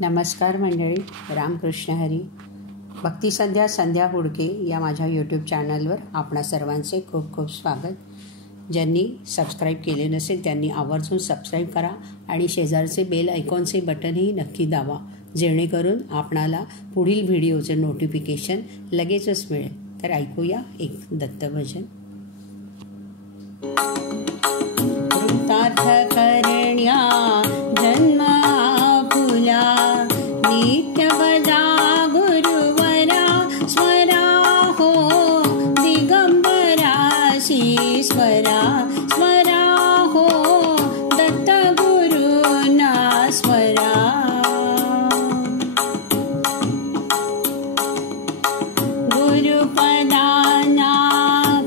नमस्कार मंडळी, रामकृष्ण हरी. भक्तिसंध्या संध्या हुडके या माझ्या यूट्यूब चॅनलवर आपणा सर्वांचे खूप खूप स्वागत. ज्यांनी सबस्क्राईब केले नसेल त्यांनी आवर्जून सबस्क्राईब करा आणि शेजारचे बेल आयकॉनचे बटनही नक्की दाबा, जेणेकरून आपणाला पुढील व्हिडिओचे नोटिफिकेशन लगेचच मिळेल. तर ऐकूया एक दत्तभजन. कृतार्थ करण्या जन्म आपुला, नित्य बजा गुरुवरा स्वरा हो, दिगंबराशी स्वरा स्वरा हो, दत्त गुरुना स्वरा. गुरुपदाना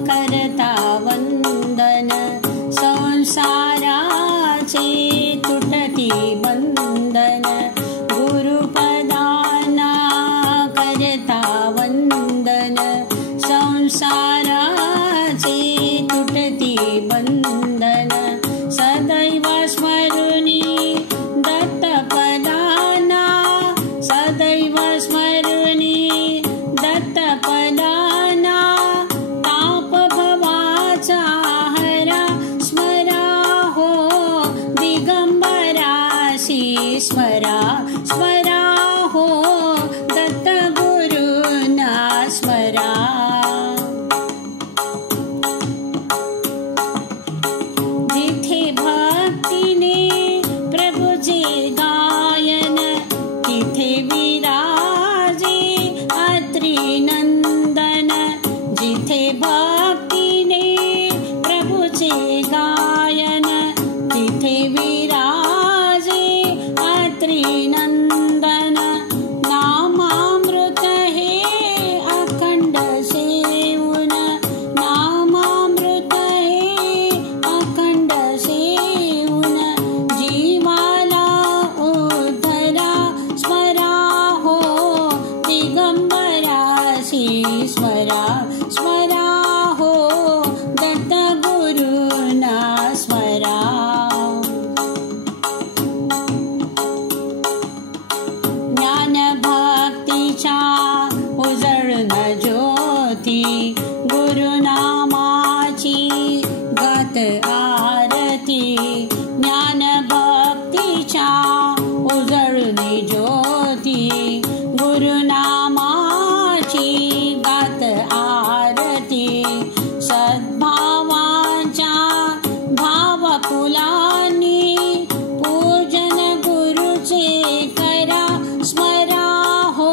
करता वंदन, संसाराचे तुटती बंधन. गुरुपदाना करता वंदन, संसाराचे तुटती बंधन. सदैव स्मरुनी दत्तपदाना, सदैव स्मरुनी दत्तपदाना. ताप भवाचा हरा स्मरा हो, दिगंबराशी स्वरा स्वरा हो, दत्त गुरुना स्वरा. जिथे भक्तीने प्रभुचे गायन, तिथे विराजे अत्री नंदन. जिथे भक्तीने प्रभुचे गायन, तिथे विराजे अत्री नंदन. नामामृत हे अखंड सेवून, नामामृत हे अखंड सेवून. जीवाला उद्धरा स्मरा हो, दिगंबराशी स्वरा स्वरा हो, दत्त गुरुना स्वरा. ज्ञान भक्तीच्या उजळण ज्योती, गुरुनामाची गात आरती. ज्ञान भक्तीच्या उजळण ज्योती, गुरुनामाची गात आरती. सद्भावाच्या भावफुलांनी पूजन गुरुचे करा स्मरा हो,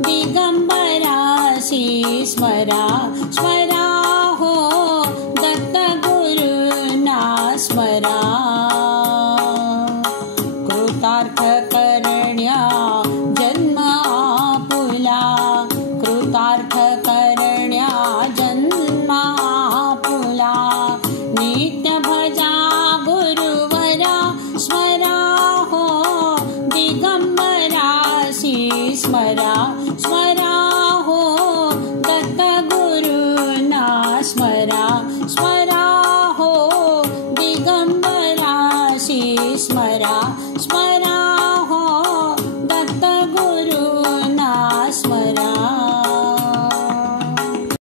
दिगंबराशी स्वरा स्वरा हो, दत्त गुरुना स्वरा. कृतार्थ करण्या जन्म आपुला, कृतार्थ करण्या जन्म आपुला. नित्य भजा गुरुवरा स्वरा हो, दिगंबराशी स्वरा स्वरा हो, दत्त गुरुना स्वरा स्वरा.